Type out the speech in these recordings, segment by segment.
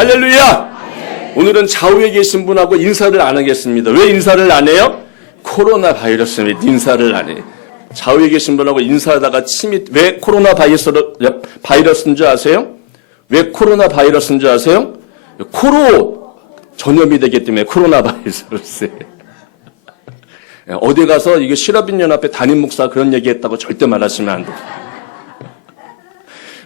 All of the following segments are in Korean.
할렐루야! 오늘은 좌우에 계신 분하고 인사를 안 하겠습니다. 왜 인사를 안 해요? 코로나 바이러스에 인사를 안 해요. 좌우에 계신 분하고 인사하다가 침이, 왜 코로나 바이러스인 줄 아세요? 왜 코로나 바이러스인 줄 아세요? 코로 전염이 되기 때문에 코로나 바이러스. 어디 가서 이게 실업인연합회 담임 목사 그런 얘기했다고 절대 말하시면 안 돼요.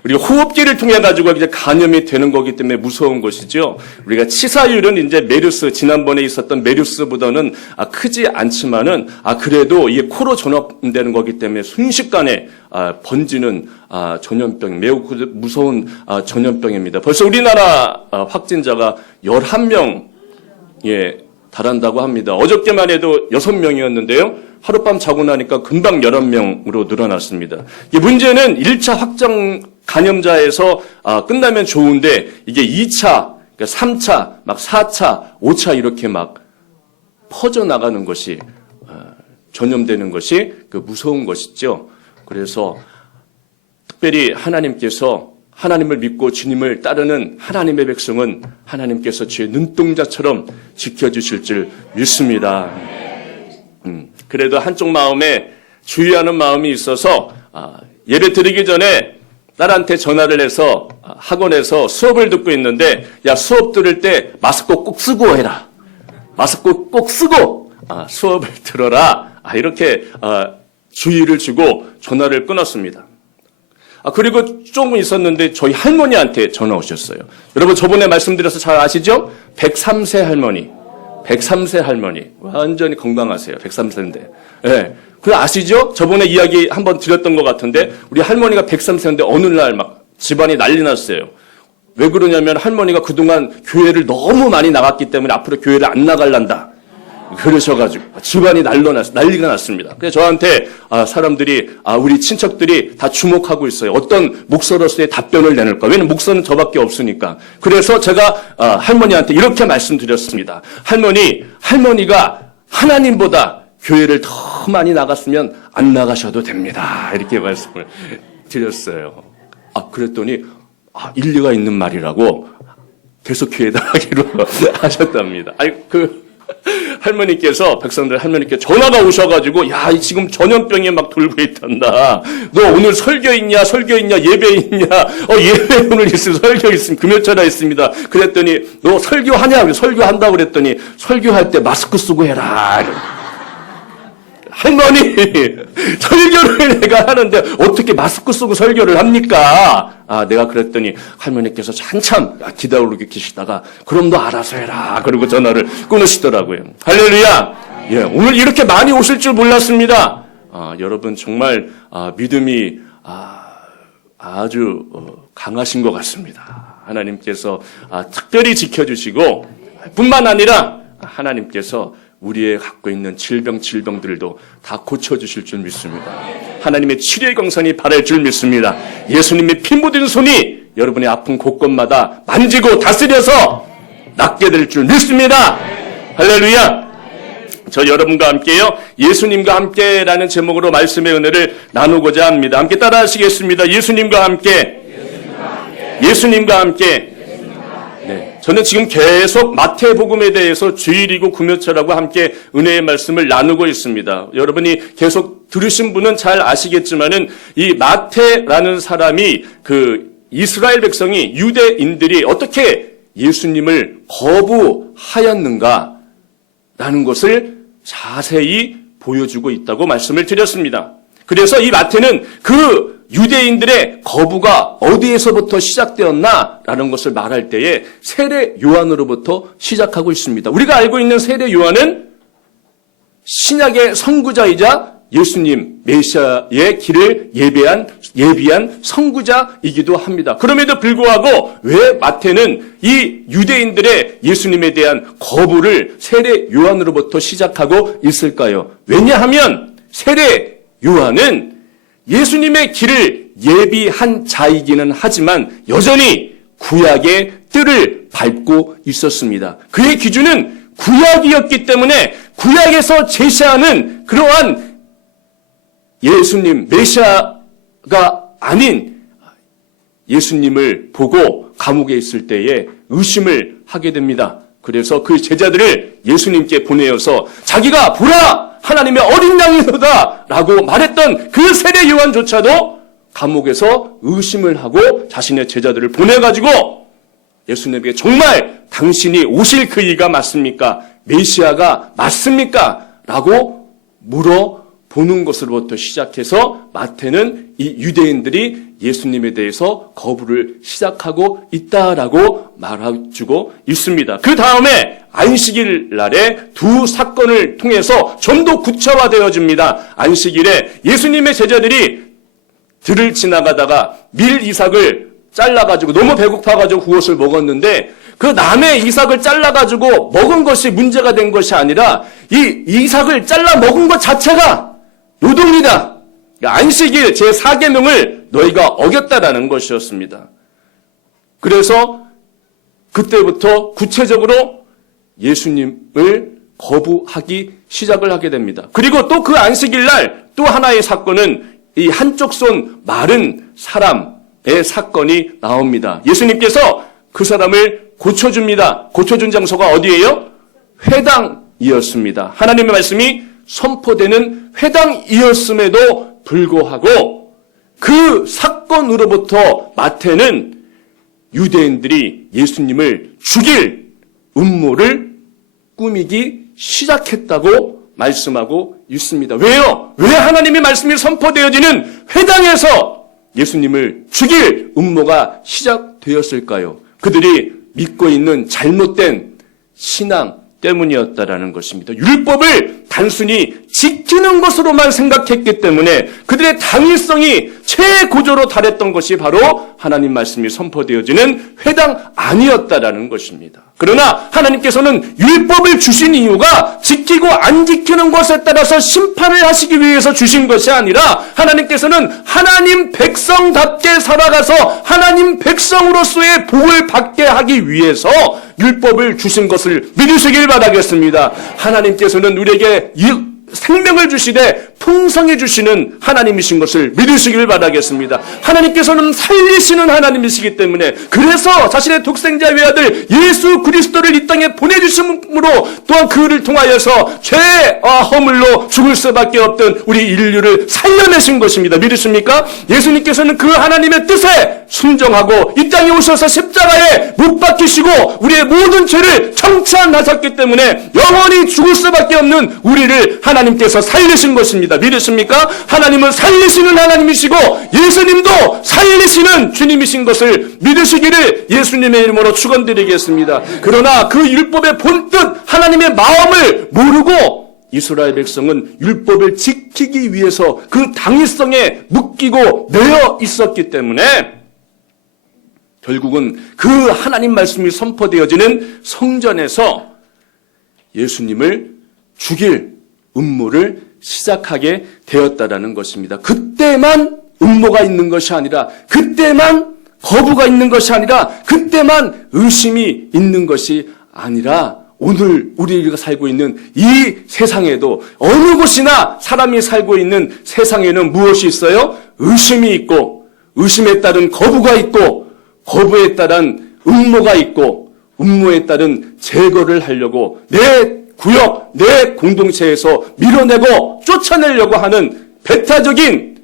우리가 호흡기를 통해 가지고 이제 감염이 되는 거기 때문에 무서운 것이죠. 우리가 치사율은 이제 메르스, 지난번에 있었던 메르스보다는 크지 않지만은 그래도 이게 코로 전염되는 거기 때문에 순식간에 번지는 전염병, 매우 무서운 전염병입니다. 벌써 우리나라 확진자가 11명에 달한다고 합니다. 어저께만 해도 6명이었는데요. 하룻밤 자고 나니까 금방 11명으로 늘어났습니다. 이 문제는 1차 확정 감염자에서 끝나면 좋은데 이게 2차, 그러니까 3차, 막 4차, 5차 이렇게 막 퍼져나가는 것이 전염되는 것이 그 무서운 것이죠. 그래서 특별히 하나님께서 하나님을 믿고 주님을 따르는 하나님의 백성은 하나님께서 주의 눈동자처럼 지켜주실 줄 믿습니다. 그래도 한쪽 마음에 주의하는 마음이 있어서 예배 드리기 전에 딸한테 전화를 해서 학원에서 수업을 듣고 있는데 야 수업 들을 때 마스크 꼭 쓰고 해라. 마스크 꼭 쓰고 수업을 들어라. 이렇게 주의를 주고 전화를 끊었습니다. 그리고 조금 있었는데 저희 할머니한테 전화 오셨어요. 여러분 저번에 말씀드려서 잘 아시죠? 103세 할머니. 103세 할머니. 완전히 건강하세요. 103세인데. 예. 그거 아시죠? 저번에 이야기 한번 드렸던 것 같은데 우리 할머니가 103세인데 어느 날 막 집안이 난리 났어요. 왜 그러냐면 할머니가 그동안 교회를 너무 많이 나갔기 때문에 앞으로 교회를 안 나갈란다. 그러셔가지고 집안이 난리가 났습니다. 그래서 저한테 사람들이 우리 친척들이 다 주목하고 있어요. 어떤 목사로서의 답변을 내놓을까. 왜냐면 목사는 저밖에 없으니까. 그래서 제가 할머니한테 이렇게 말씀드렸습니다. 할머니가 하나님보다 교회를 더 많이 나갔으면 안 나가셔도 됩니다. 이렇게 말씀을 드렸어요. 그랬더니 일리가 있는 말이라고 계속 교회 나가기로 하셨답니다. 할머니께 전화가 오셔가지고, 야, 지금 전염병이 막 돌고 있단다. 너 오늘 설교 있냐, 예배 있냐, 예배 오늘 있으면 설교 있으면 금요철에 있습니다. 그랬더니, 너 설교하냐? 설교한다고 그랬더니, 설교할 때 마스크 쓰고 해라. 할머니, 설교를 내가 하는데 어떻게 마스크 쓰고 설교를 합니까? 내가 그랬더니 할머니께서 한참 기다리고 계시다가 그럼 너 알아서 해라. 그리고 전화를 끊으시더라고요. 할렐루야. 예, 오늘 이렇게 많이 오실 줄 몰랐습니다. 여러분 정말 믿음이 아주 강하신 것 같습니다. 하나님께서 특별히 지켜주시고 뿐만 아니라 하나님께서 우리의 갖고 있는 질병들도 다 고쳐주실 줄 믿습니다. 하나님의 치료의 광선이 바랄 줄 믿습니다. 예수님의 피 묻은 손이 여러분의 아픈 곳곳마다 만지고 다스려서 낫게 될 줄 믿습니다. 할렐루야. 저 여러분과 함께요. 예수님과 함께라는 제목으로 말씀의 은혜를 나누고자 합니다. 함께 따라 하시겠습니다. 예수님과 함께. 예수님과 함께. 네, 저는 지금 계속 마태복음에 대해서 주일이고 금요철하고 함께 은혜의 말씀을 나누고 있습니다. 여러분이 계속 들으신 분은 잘 아시겠지만은 이 마태라는 사람이 이스라엘 백성이 유대인들이 어떻게 예수님을 거부하였는가라는 것을 자세히 보여주고 있다고 말씀을 드렸습니다. 그래서 이 마태는 유대인들의 거부가 어디에서부터 시작되었나라는 것을 말할 때에 세례 요한으로부터 시작하고 있습니다. 우리가 알고 있는 세례 요한은 신약의 선구자이자 예수님 메시아의 길을 예비한 선구자이기도 합니다. 그럼에도 불구하고 왜 마태는 이 유대인들의 예수님에 대한 거부를 세례 요한으로부터 시작하고 있을까요? 왜냐하면 세례 요한은 예수님의 길을 예비한 자이기는 하지만 여전히 구약의 뜰을 밟고 있었습니다. 그의 기준은 구약이었기 때문에 구약에서 제시하는 그러한 예수님, 메시아가 아닌 예수님을 보고 감옥에 있을 때에 의심을 하게 됩니다. 그래서 그 제자들을 예수님께 보내어서 자기가 보라! 하나님의 어린 양이로다! 라고 말했던 그 세례 요한조차도 감옥에서 의심을 하고 자신의 제자들을 보내가지고 예수님에게 정말 당신이 오실 그 이가 맞습니까? 메시아가 맞습니까? 라고 물어보는 것으로부터 시작해서 마태는 이 유대인들이 예수님에 대해서 거부를 시작하고 있다라고 말해주고 있습니다. 그 다음에 안식일 날에 두 사건을 통해서 좀 더 구체화되어집니다. 안식일에 예수님의 제자들이 들을 지나가다가 밀 이삭을 잘라가지고 너무 배고파가지고 그것을 먹었는데 그 남의 이삭을 잘라가지고 먹은 것이 문제가 된 것이 아니라 이 이삭을 잘라 먹은 것 자체가 노동이다. 안식일 제4계명을 너희가 어겼다라는 것이었습니다. 그래서 그때부터 구체적으로 예수님을 거부하기 시작을 하게 됩니다. 그리고 또 그 안식일 날 또 하나의 사건은 이 한쪽 손 마른 사람의 사건이 나옵니다. 예수님께서 그 사람을 고쳐줍니다. 고쳐준 장소가 어디예요? 회당이었습니다. 하나님의 말씀이 선포되는 회당이었음에도 불구하고 그 사건으로부터 마태는 유대인들이 예수님을 죽일 음모를 꾸미기 시작했다고 말씀하고 있습니다. 왜요? 왜 하나님의 말씀이 선포되어지는 회당에서 예수님을 죽일 음모가 시작되었을까요? 그들이 믿고 있는 잘못된 신앙 때문이었다라는 것입니다. 율법을 단순히 지키는 것으로만 생각했기 때문에 그들의 당위성이 최고조로 달했던 것이 바로 하나님 말씀이 선포되어지는 회당 아니었다라는 것입니다. 그러나 하나님께서는 율법을 주신 이유가 지키고 안 지키는 것에 따라서 심판을 하시기 위해서 주신 것이 아니라 하나님께서는 하나님 백성답게 살아가서 하나님 백성으로서의 복을 받게 하기 위해서 율법을 주신 것을 믿으시길 바라겠습니다. 하나님께서는 우리에게 생명을 주시되 풍성해 주시는 하나님이신 것을 믿으시길 바라겠습니다. 하나님께서는 살리시는 하나님이시기 때문에 그래서 자신의 독생자 외아들 예수 그리스도를 이 땅에 보내주심으로 또한 그를 통하여서 죄의 허물로 죽을 수밖에 없던 우리 인류를 살려내신 것입니다. 믿으십니까? 예수님께서는 그 하나님의 뜻에 순종하고 이 땅에 오셔서 십자가에 못 박히시고 우리의 모든 죄를 청산하셨기 때문에 영원히 죽을 수밖에 없는 우리를 하나님께서 살리신 것입니다. 믿으십니까? 하나님은 살리시는 하나님이시고 예수님도 살리시는 주님이신 것을 믿으시기를 예수님의 이름으로 축원드리겠습니다. 그러나 그 율법의 본뜻 하나님의 마음을 모르고 이스라엘 백성은 율법을 지키기 위해서 그 당위성에 묶이고 매여 있었기 때문에 결국은 그 하나님 말씀이 선포되어지는 성전에서 예수님을 죽일 음모를 시작하게 되었다라는 것입니다. 그때만 음모가 있는 것이 아니라 그때만 거부가 있는 것이 아니라 그때만 의심이 있는 것이 아니라 오늘 우리가 살고 있는 이 세상에도 어느 곳이나 사람이 살고 있는 세상에는 무엇이 있어요? 의심이 있고 의심에 따른 거부가 있고 거부에 따른 음모가 있고 음모에 따른 제거를 하려고 내 구역, 내 공동체에서 밀어내고 쫓아내려고 하는 배타적인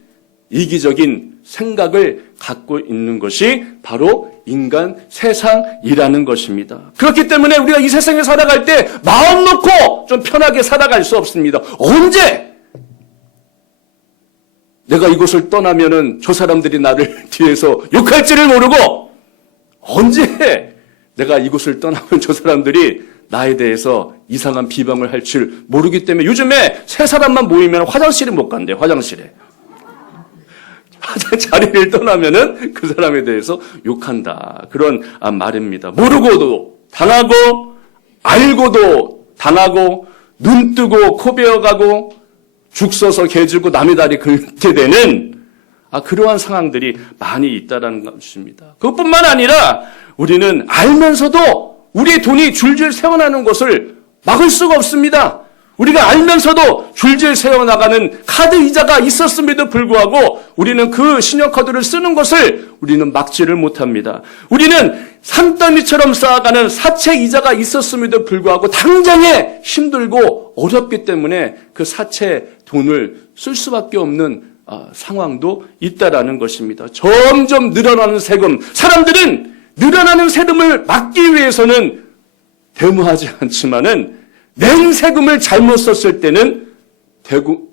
이기적인 생각을 갖고 있는 것이 바로 인간 세상이라는 것입니다. 그렇기 때문에 우리가 이 세상에 살아갈 때 마음 놓고 좀 편하게 살아갈 수 없습니다. 언제 내가 이곳을 떠나면은 저 사람들이 나를 뒤에서 욕할지를 모르고 언제 내가 이곳을 떠나면 저 사람들이 나에 대해서 이상한 비방을 할 줄 모르기 때문에 요즘에 세 사람만 모이면 화장실에 못 간대요. 화장실에. 자리를 떠나면은 그 사람에 대해서 욕한다. 그런 말입니다. 모르고도 당하고 알고도 당하고 눈 뜨고 코 베어가고 죽 서서 개 주고 남의 다리 긁게 되는 그러한 상황들이 많이 있다는 것입니다. 그것뿐만 아니라 우리는 알면서도 우리의 돈이 줄줄 새어나는 것을 막을 수가 없습니다. 우리가 알면서도 줄줄 세워나가는 카드 이자가 있었음에도 불구하고 우리는 그 신용카드를 쓰는 것을 우리는 막지를 못합니다. 우리는 산더미처럼 쌓아가는 사채 이자가 있었음에도 불구하고 당장에 힘들고 어렵기 때문에 그 사채 돈을 쓸 수밖에 없는 상황도 있다라는 것입니다. 점점 늘어나는 세금. 사람들은 늘어나는 세금을 막기 위해서는 데모하지 않지만은 낸 세금을 잘못 썼을 때는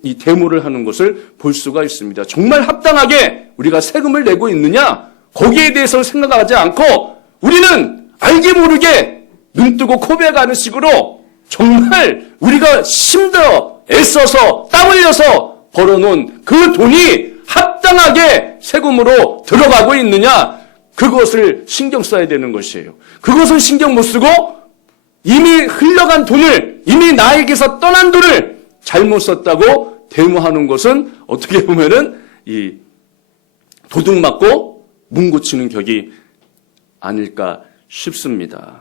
이 데모를 하는 것을 볼 수가 있습니다. 정말 합당하게 우리가 세금을 내고 있느냐? 거기에 대해서는 생각하지 않고 우리는 알게 모르게 눈뜨고 코베가는 식으로 정말 우리가 힘들어 애써서 땀 흘려서 벌어놓은 그 돈이 합당하게 세금으로 들어가고 있느냐? 그것을 신경 써야 되는 것이에요. 그것을 신경 못 쓰고 이미 흘러간 돈을, 이미 나에게서 떠난 돈을 잘못 썼다고 데모하는 것은 어떻게 보면은 이 도둑 맞고 문 고치는 격이 아닐까 싶습니다.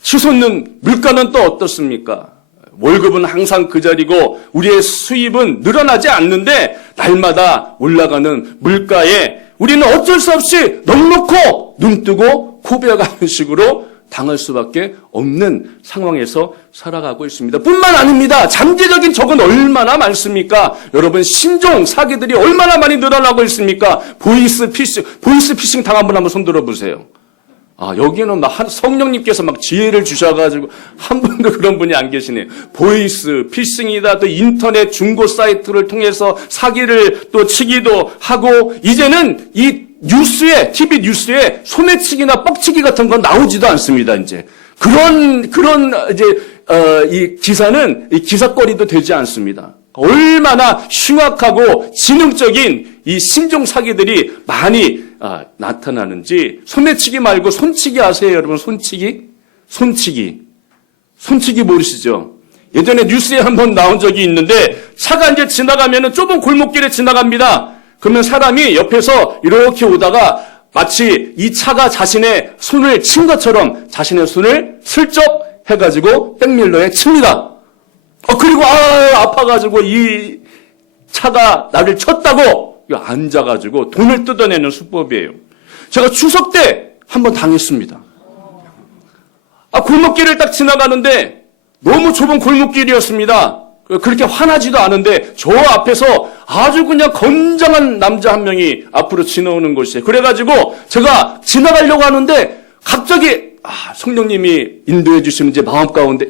치솟는 물가는 또 어떻습니까? 월급은 항상 그 자리고 우리의 수입은 늘어나지 않는데 날마다 올라가는 물가에 우리는 어쩔 수 없이 넉넉고 눈뜨고 코베어가는 식으로 당할 수밖에 없는 상황에서 살아가고 있습니다. 뿐만 아닙니다. 잠재적인 적은 얼마나 많습니까? 여러분 신종 사기들이 얼마나 많이 늘어나고 있습니까? 보이스 피싱 당한 분 한번 손 들어보세요. 여기는 막 성령님께서 막 지혜를 주셔가지고 한 분도 그런 분이 안 계시네요. 보이스 피싱이다, 또 인터넷 중고 사이트를 통해서 사기를 또 치기도 하고 이제는 이 뉴스에, TV 뉴스에 소매치기나 뻑치기 같은 건 나오지도 않습니다, 이제. 이 기사는, 이 기사거리도 되지 않습니다. 얼마나 흉악하고 지능적인 이 신종 사기들이 많이 나타나는지. 소매치기 말고 손치기 아세요, 여러분? 손치기 모르시죠? 예전에 뉴스에 한번 나온 적이 있는데 차가 이제 지나가면은 좁은 골목길에 지나갑니다. 그러면 사람이 옆에서 이렇게 오다가 마치 이 차가 자신의 손을 친 것처럼 자신의 손을 슬쩍 해가지고 백밀러에 칩니다. 그리고 아파가지고 이 차가 나를 쳤다고 앉아가지고 돈을 뜯어내는 수법이에요. 제가 추석 때 한번 당했습니다. 골목길을 딱 지나가는데 너무 좁은 골목길이었습니다. 그렇게 화나지도 않은데 저 앞에서 아주 그냥 건장한 남자 한 명이 앞으로 지나오는 것이에요. 그래가지고 제가 지나가려고 하는데 갑자기 성령님이 인도해 주시는 제 마음 가운데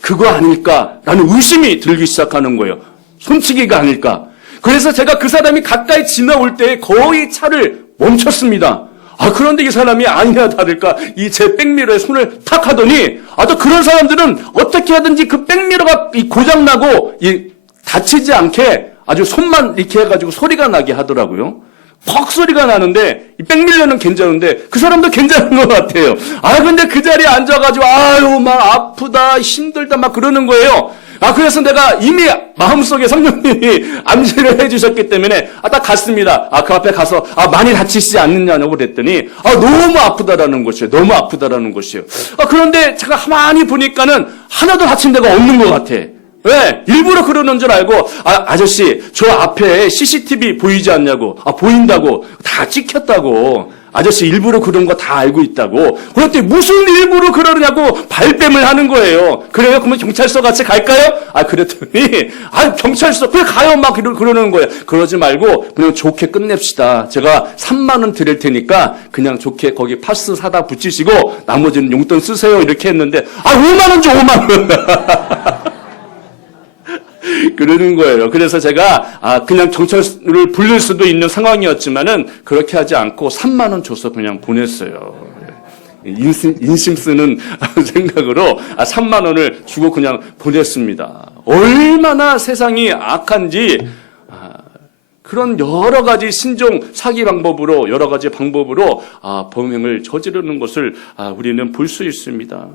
그거 아닐까라는 의심이 들기 시작하는 거예요. 손치기가 아닐까. 그래서 제가 그 사람이 가까이 지나올 때 거의 차를 멈췄습니다. 그런데 이 사람이 아니나 다를까 이 제 백미러에 손을 탁 하더니 또 그런 사람들은 어떻게 하든지 그 백미러가 고장나고 다치지 않게 아주 손만 이렇게 해가지고 소리가 나게 하더라고요. 퍽 소리가 나는데 이 백밀러는 괜찮은데 그 사람도 괜찮은 것 같아요. 근데 그 자리에 앉아가지고 막 아프다 힘들다 막 그러는 거예요. 그래서 내가 이미 마음속에 성령님이 암시를 해주셨기 때문에 딱 갔습니다. 그 앞에 가서 많이 다치시지 않느냐고 그랬더니 너무 아프다라는 것이에요. 너무 아프다라는 것이에요. 그런데 제가 가만히 보니까는 하나도 다친 데가 없는 것 같아. 왜? 일부러 그러는 줄 알고 아저씨 저 앞에 CCTV 보이지 않냐고. 보인다고. 다 찍혔다고. 아저씨 일부러 그런 거 다 알고 있다고. 그랬더니 무슨 일부러 그러냐고 발뺌을 하는 거예요. 그래요? 그러면 경찰서 같이 갈까요? 그랬더니 경찰서 그래 가요 막 그러는 거예요. 그러지 말고 그냥 좋게 끝냅시다. 제가 3만 원 드릴 테니까 그냥 좋게 거기 파스 사다 붙이시고 나머지는 용돈 쓰세요. 이렇게 했는데 5만 원 줘 5만 원. 그러는 거예요. 그래서 제가 그냥 경찰을 부를 수도 있는 상황이었지만은 그렇게 하지 않고 3만 원 줘서 그냥 보냈어요. 인심 쓰는 생각으로 3만 원을 주고 그냥 보냈습니다. 얼마나 세상이 악한지 그런 여러 가지 신종 사기 방법으로 여러 가지 방법으로 범행을 저지르는 것을 우리는 볼 수 있습니다.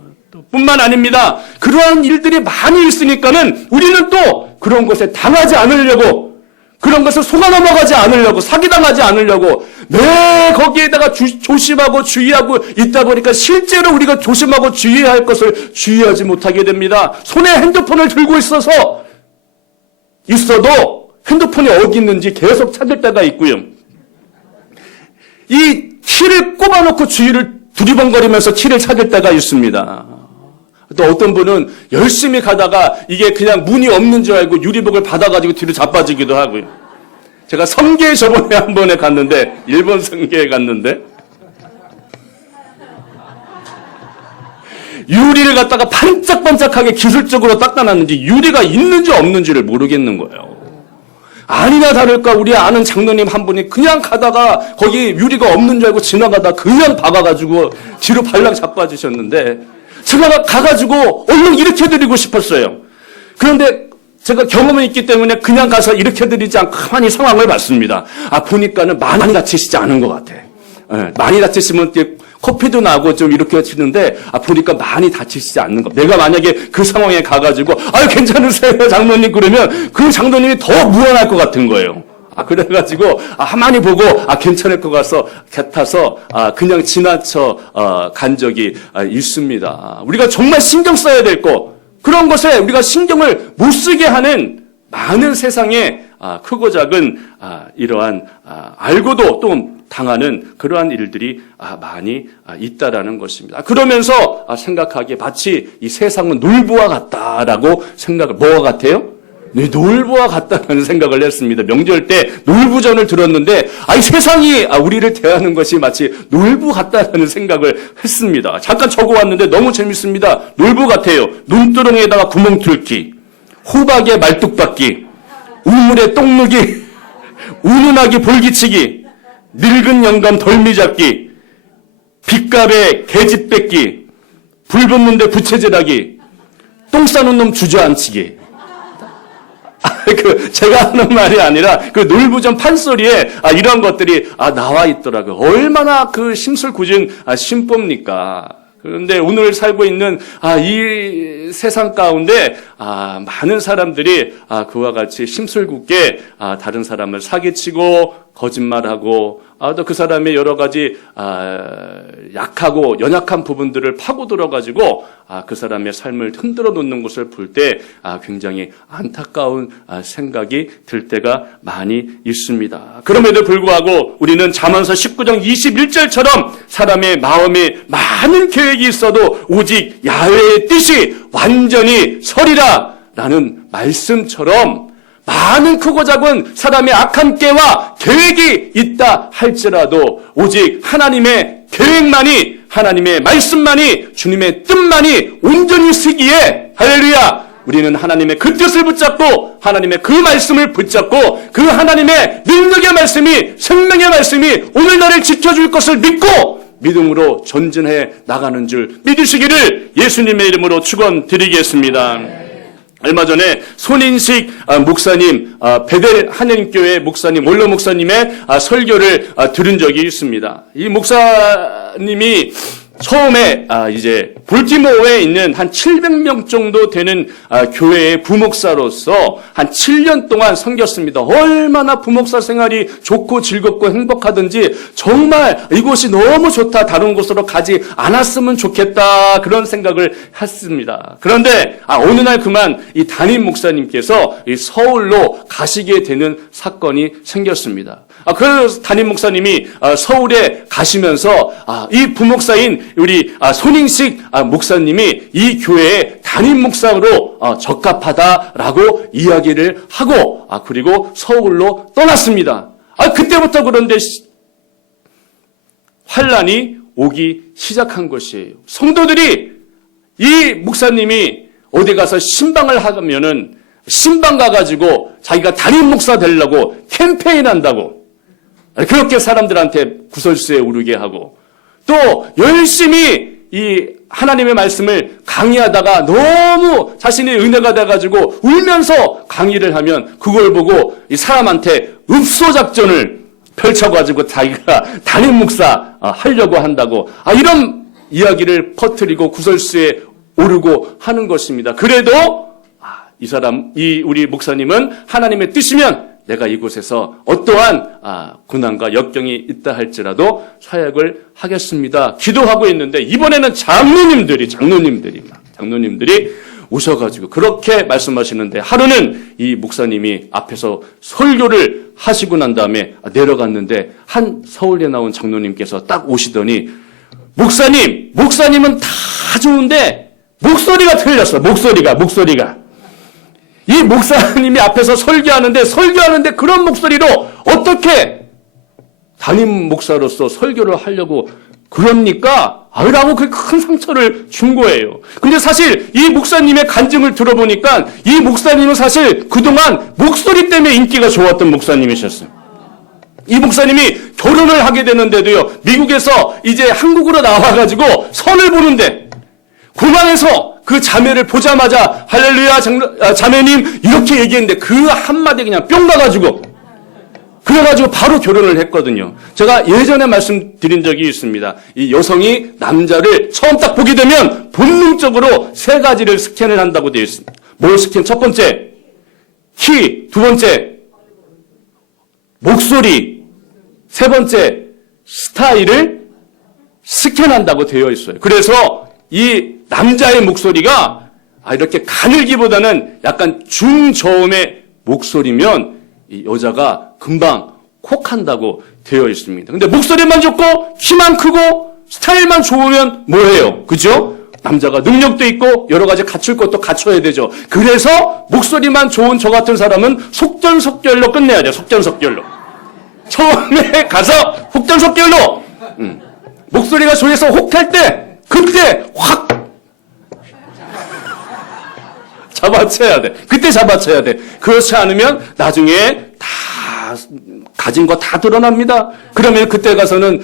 뿐만 아닙니다. 그러한 일들이 많이 있으니까는 우리는 또 그런 것에 당하지 않으려고 그런 것을 속아 넘어가지 않으려고, 사기당하지 않으려고 매 거기에다가 조심하고 주의하고 있다 보니까 실제로 우리가 조심하고 주의해야 할 것을 주의하지 못하게 됩니다. 손에 핸드폰을 들고 있어도 핸드폰이 어디 있는지 계속 찾을 때가 있고요. 이 키를 꼽아놓고 주위를 두리번거리면서 키를 찾을 때가 있습니다. 또 어떤 분은 열심히 가다가 이게 그냥 문이 없는 줄 알고 유리복을 받아가지고 뒤로 자빠지기도 하고요. 제가 성계에 저번에 한 번에 갔는데, 일본 성계에 갔는데, 유리를 갖다가 반짝반짝하게 기술적으로 닦아놨는지 유리가 있는지 없는지를 모르겠는 거예요. 아니나 다를까 우리 아는 장로님 한 분이 그냥 가다가 거기 유리가 없는 줄 알고 지나가다 그냥 박아가지고 뒤로 발랑 자빠지셨는데, 제가 가가지고 얼른 일으켜드리고 싶었어요. 그런데 제가 경험이 있기 때문에 그냥 가서 일으켜드리지 않고 가만히 상황을 봤습니다. 보니까는 많이 다치시지 않은 것 같아. 많이 다치시면 코피도 나고 좀 일으켜지는데, 보니까 많이 다치시지 않는 것. 내가 만약에 그 상황에 가가지고, 괜찮으세요, 장로님? 그러면 그 장로님이 더 무안할 것 같은 거예요. 그래가지고, 가만히 보고, 괜찮을 것 같아서, 그냥 지나쳐, 간 적이 있습니다. 우리가 정말 신경 써야 될 것, 그런 것에 우리가 신경을 못 쓰게 하는 많은 세상에, 크고 작은, 이러한, 알고도 또 당하는 그러한 일들이 많이 있다라는 것입니다. 그러면서 생각하기에 마치 이 세상은 놀부와 같다라고 뭐와 같아요? 네, 놀부와 같다는 생각을 했습니다. 명절 때 놀부전을 들었는데, 이 세상이 우리를 대하는 것이 마치 놀부 같다는 생각을 했습니다. 잠깐 적어왔는데 너무 재밌습니다. 놀부 같아요. 눈두렁에다가 구멍 뚫기, 호박에 말뚝박기, 우물에 똥 누기, 우는 아기 볼기치기, 늙은 영감 덜미 잡기, 빚값에 계집 뺏기, 불 붙는데 부채질하기, 똥 싸는 놈 주저앉히기. 제가 하는 말이 아니라 그 놀부전 판소리에 이런 것들이 나와 있더라고요. 얼마나 그 심술궂은 심법입니까? 그런데 오늘 살고 있는 이 세상 가운데 많은 사람들이 그와 같이 심술궂게 다른 사람을 사기치고 거짓말하고 또 그 사람의 여러 가지 약하고 연약한 부분들을 파고들어가지고 그 사람의 삶을 흔들어 놓는 것을 볼 때 굉장히 안타까운 생각이 들 때가 많이 있습니다. 그럼에도 불구하고 우리는 잠언서 19장 21절처럼 사람의 마음에 많은 계획이 있어도 오직 야훼의 뜻이 완전히 서리라 라는 말씀처럼 많은 크고 작은 사람의 악한 깨와 계획이 있다 할지라도 오직 하나님의 계획만이, 하나님의 말씀만이, 주님의 뜻만이 온전히 쓰기에 할렐루야, 우리는 하나님의 그 뜻을 붙잡고 하나님의 그 말씀을 붙잡고 그 하나님의 능력의 말씀이, 생명의 말씀이 오늘 나를 지켜줄 것을 믿고 믿음으로 전진해 나가는 줄 믿으시기를 예수님의 이름으로 축원드리겠습니다. 얼마 전에 손인식 목사님, 베델 한인교회 목사님, 원로 목사님의 설교를 들은 적이 있습니다. 이 목사님이 처음에 이제 볼티모어에 있는 한 700명 정도 되는 교회의 부목사로서 한 7년 동안 섬겼습니다. 얼마나 부목사 생활이 좋고 즐겁고 행복하든지 정말 이곳이 너무 좋다, 다른 곳으로 가지 않았으면 좋겠다, 그런 생각을 했습니다. 그런데 어느 날 그만 이 담임 목사님께서 이 서울로 가시게 되는 사건이 생겼습니다. 그 담임 목사님이 서울에 가시면서 이 부목사인 우리 손인식 목사님이 이 교회의 담임 목사로 적합하다라고 이야기를 하고 그리고 서울로 떠났습니다. 그때부터 그런데 환란이 오기 시작한 것이에요. 성도들이 이 목사님이 어디 가서 신방을 하면은 신방 가가지고 자기가 담임 목사 되려고 캠페인한다고 그렇게 사람들한테 구설수에 오르게 하고 또 열심히 이 하나님의 말씀을 강의하다가 너무 자신의 은혜가 돼가지고 울면서 강의를 하면 그걸 보고 이 사람한테 읍소 작전을 펼쳐가지고 자기가 담임 목사 하려고 한다고 이런 이야기를 퍼뜨리고 구설수에 오르고 하는 것입니다. 그래도 이 우리 목사님은 하나님의 뜻이면 내가 이곳에서 어떠한 고난과 역경이 있다 할지라도 사역을 하겠습니다. 기도하고 있는데 이번에는 장로님들이 오셔가지고 그렇게 말씀하시는데 하루는 이 목사님이 앞에서 설교를 하시고 난 다음에 내려갔는데 한 서울에 나온 장로님께서 딱 오시더니 목사님은 다 좋은데 목소리가 틀렸어. 목소리가. 이 목사님이 앞에서 설교하는데 그런 목소리로 어떻게 담임 목사로서 설교를 하려고 그럽니까? 라고 큰 상처를 준 거예요. 근데 사실 이 목사님의 간증을 들어보니까 이 목사님은 사실 그동안 목소리 때문에 인기가 좋았던 목사님이셨어요. 이 목사님이 결혼을 하게 되는데도요, 미국에서 이제 한국으로 나와가지고 선을 보는데 공항에서 그 자매를 보자마자 할렐루야 자매님 이렇게 얘기했는데 그 한마디 그냥 뿅 가가지고 그래가지고 바로 결혼을 했거든요. 제가 예전에 말씀드린 적이 있습니다. 이 여성이 남자를 처음 딱 보게 되면 본능적으로 3가지를 스캔을 한다고 되어 있습니다. 뭘 스캔? 첫 번째, 키. 2번째, 목소리. 3번째, 스타일을 스캔한다고 되어 있어요. 그래서 이 남자의 목소리가 이렇게 가늘기보다는 약간 중저음의 목소리면 이 여자가 금방 콕한다고 되어 있습니다. 근데 목소리만 좋고 키만 크고 스타일만 좋으면 뭐예요? 그죠? 남자가 능력도 있고 여러 가지 갖출 것도 갖춰야 되죠. 그래서 목소리만 좋은 저 같은 사람은 속전속결로 끝내야 돼요. 속전속결로. 처음에 가서 속전속결로 목소리가 좋아서 혹할 때 그때 확 잡아쳐야 돼. 그때 잡아쳐야 돼. 그렇지 않으면 나중에 다 가진 거 다 드러납니다. 그러면 그때 가서는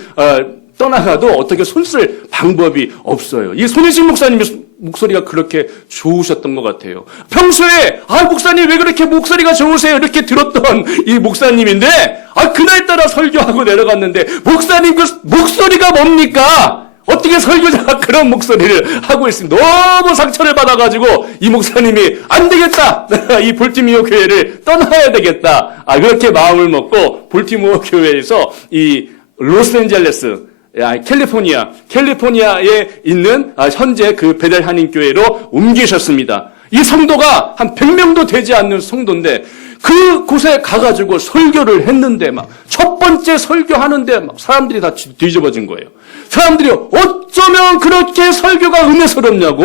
떠나가도 어떻게 손쓸 방법이 없어요. 이 손희진 목사님의 목소리가 그렇게 좋으셨던 것 같아요. 평소에 목사님 왜 그렇게 목소리가 좋으세요? 이렇게 들었던 이 목사님인데 그날따라 설교하고 내려갔는데 목사님 그 목소리가 뭡니까? 어떻게 설교자가 그런 목소리를 하고 있습니다. 너무 상처를 받아가지고 이 목사님이 안 되겠다. 이 볼티모어 교회를 떠나야 되겠다. 그렇게 마음을 먹고 볼티모어 교회에서 이 로스앤젤레스 캘리포니아에 있는 현재 그 베델 한인교회로 옮기셨습니다. 이 성도가 한 100명도 되지 않는 성도인데 그곳에 가가지고 설교를 했는데 첫 번째 설교하는데 사람들이 다 뒤집어진 거예요. 사람들이 어쩌면 그렇게 설교가 은혜스럽냐고.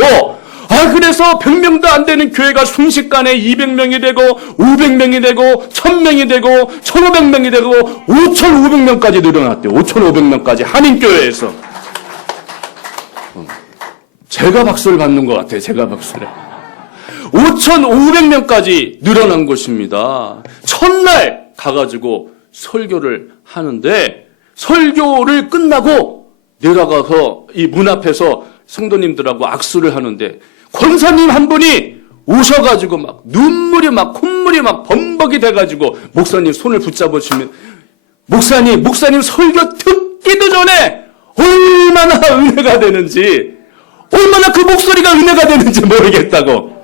그래서 100명도 안 되는 교회가 순식간에 200명이 되고 500명이 되고 1000명이 되고 1500명이 되고 5500명까지 늘어났대요. 5500명까지 한인교회에서. 제가 박수를 받는 것 같아요. 제가 박수를. 5500명까지 늘어난 것입니다. 첫날 가가지고 설교를 하는데 설교를 끝나고 내려가서 이 문 앞에서 성도님들하고 악수를 하는데 권사님 한 분이 오셔가지고 눈물이 콧물이 범벅이 돼가지고 목사님 손을 붙잡으시면 목사님 설교 듣기도 전에 얼마나 은혜가 되는지 얼마나 그 목소리가 은혜가 되는지 모르겠다고.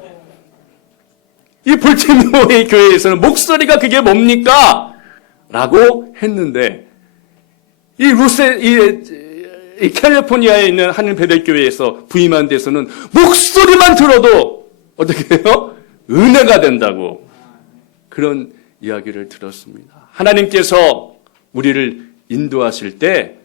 이 볼티모어의 교회에서는 목소리가 그게 뭡니까? 라고 했는데 이 캘리포니아에 있는 한인 베델교회에서 부임한 데서는 목소리만 들어도 어떻게 해요? 은혜가 된다고 그런 이야기를 들었습니다. 하나님께서 우리를 인도하실 때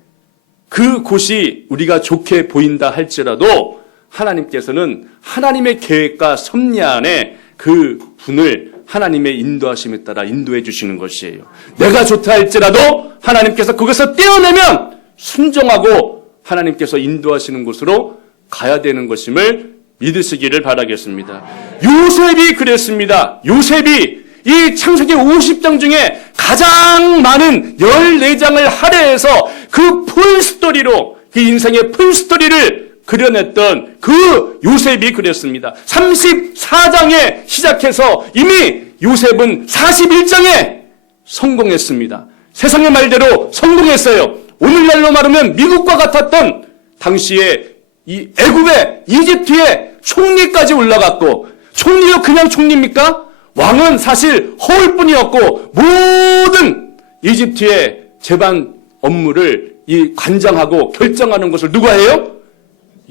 그곳이 우리가 좋게 보인다 할지라도 하나님께서는 하나님의 계획과 섭리 안에 그 분을 하나님의 인도하심에 따라 인도해 주시는 것이에요. 내가 좋다 할지라도 하나님께서 그것을 떼어내면 순종하고 하나님께서 인도하시는 곳으로 가야 되는 것임을 믿으시기를 바라겠습니다. 요셉이 그랬습니다. 요셉이 이 창세기 50장 중에 가장 많은 14장을 할애해서 그 풀스토리로 그 인생의 풀스토리를 그려냈던 그 요셉이 그랬습니다. 34장에 시작해서 이미 요셉은 41장에 성공했습니다. 세상의 말대로 성공했어요. 오늘날로 말하면 미국과 같았던 당시에 이 애굽의 이집트의 총리까지 올라갔고 총리요 그냥 총리입니까? 왕은 사실 허울뿐이었고 모든 이집트의 재반 업무를 이 관장하고 결정하는 것을 누가 해요?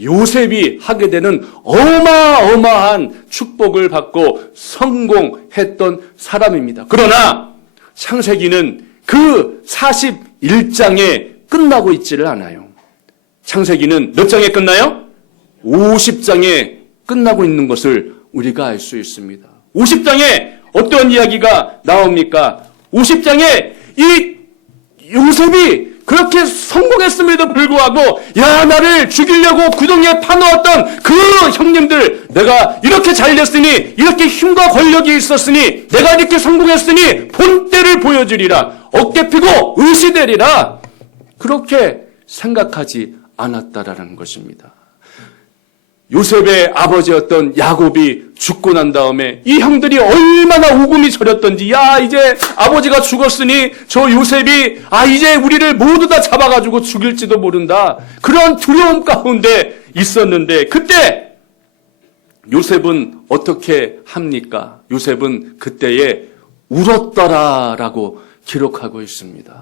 요셉이 하게 되는 어마어마한 축복을 받고 성공했던 사람입니다. 그러나 창세기는 그 41장에 끝나고 있지를 않아요. 창세기는 몇 장에 끝나요? 50장에 끝나고 있는 것을 우리가 알 수 있습니다. 50장에 어떤 이야기가 나옵니까? 50장에 이 요셉이 그렇게 성공했음에도 불구하고 야 나를 죽이려고 구덩이에 파놓았던 그 형님들 내가 이렇게 잘됐으니 이렇게 힘과 권력이 있었으니 내가 이렇게 성공했으니 본때를 보여주리라 어깨 피고 의시되리라 그렇게 생각하지 않았다라는 것입니다. 요셉의 아버지였던 야곱이 죽고 난 다음에 이 형들이 얼마나 오금이 저렸던지 야 이제 아버지가 죽었으니 저 요셉이 이제 우리를 모두 다 잡아가지고 죽일지도 모른다 그런 두려움 가운데 있었는데 그때 요셉은 어떻게 합니까? 요셉은 그때에 울었더라라고 기록하고 있습니다.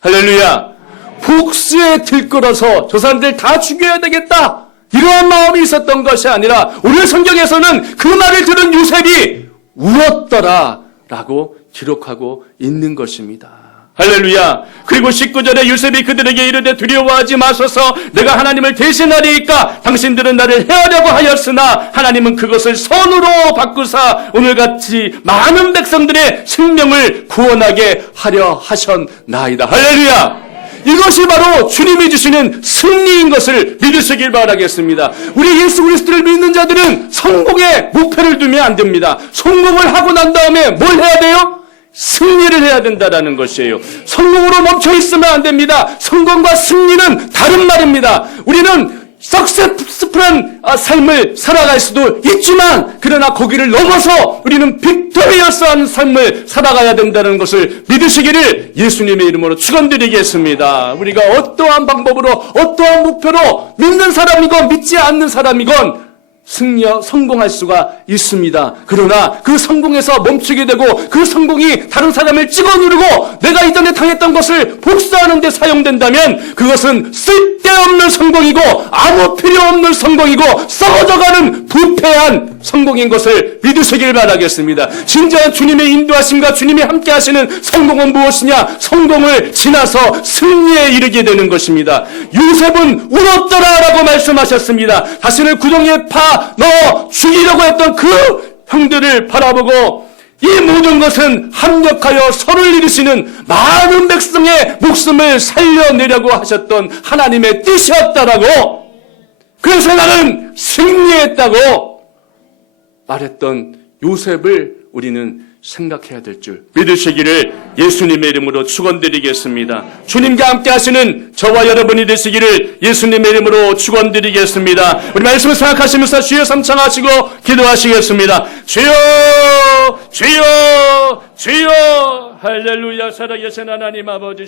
할렐루야. 복수에 들끓어서 저 사람들 다 죽여야 되겠다 이러한 마음이 있었던 것이 아니라 오늘 성경에서는 그 말을 들은 요셉이 울었더라라고 기록하고 있는 것입니다. 할렐루야. 그리고 19절에 요셉이 그들에게 이르되 두려워하지 마소서 내가 하나님을 대신하리이까 당신들은 나를 해하려고 하였으나 하나님은 그것을 선으로 바꾸사 오늘같이 많은 백성들의 생명을 구원하게 하려 하셨나이다. 할렐루야. 이것이 바로 주님이 주시는 승리인 것을 믿으시길 바라겠습니다. 우리 예수 그리스도를 믿는 자들은 성공에 목표를 두면 안 됩니다. 성공을 하고 난 다음에 뭘 해야 돼요? 승리를 해야 된다는 것이에요. 성공으로 멈춰 있으면 안 됩니다. 성공과 승리는 다른 말입니다. 우리는 석세스풀한 삶을 살아갈 수도 있지만 그러나 거기를 넘어서 우리는 빅토리어스한 삶을 살아가야 된다는 것을 믿으시기를 예수님의 이름으로 축원드리겠습니다. 우리가 어떠한 방법으로 어떠한 목표로 믿는 사람이건 믿지 않는 사람이건 성공할 수가 있습니다. 그러나 그 성공에서 멈추게 되고 그 성공이 다른 사람을 찍어 누르고 내가 이전에 당했던 것을 복수하는 데 사용된다면 그것은 쓸데없는 성공이고 아무 필요 없는 성공이고 썩어져가는 부패한 성공인 것을 믿으시길 바라겠습니다. 진정한 주님의 인도하심과 주님이 함께 하시는 성공은 무엇이냐? 성공을 지나서 승리에 이르게 되는 것입니다. 요셉은 울었더라라고 말씀하셨습니다. 자신을 구덩이에 넣어 죽이려고 했던 그 형들을 바라보고 이 모든 것은 합력하여 선을 이루시는 많은 백성의 목숨을 살려내려고 하셨던 하나님의 뜻이었다라고 그래서 나는 승리했다고 말했던 요셉을 우리는 생각해야 될 줄 믿으시기를 예수님의 이름으로 축원드리겠습니다. 주님과 함께 하시는 저와 여러분이 되시기를 예수님의 이름으로 축원드리겠습니다. 우리 말씀을 생각하시면서 주여 삼창하시고 기도하시겠습니다. 주여 주여 주여 할렐루야. 살아계신 하나님 아버지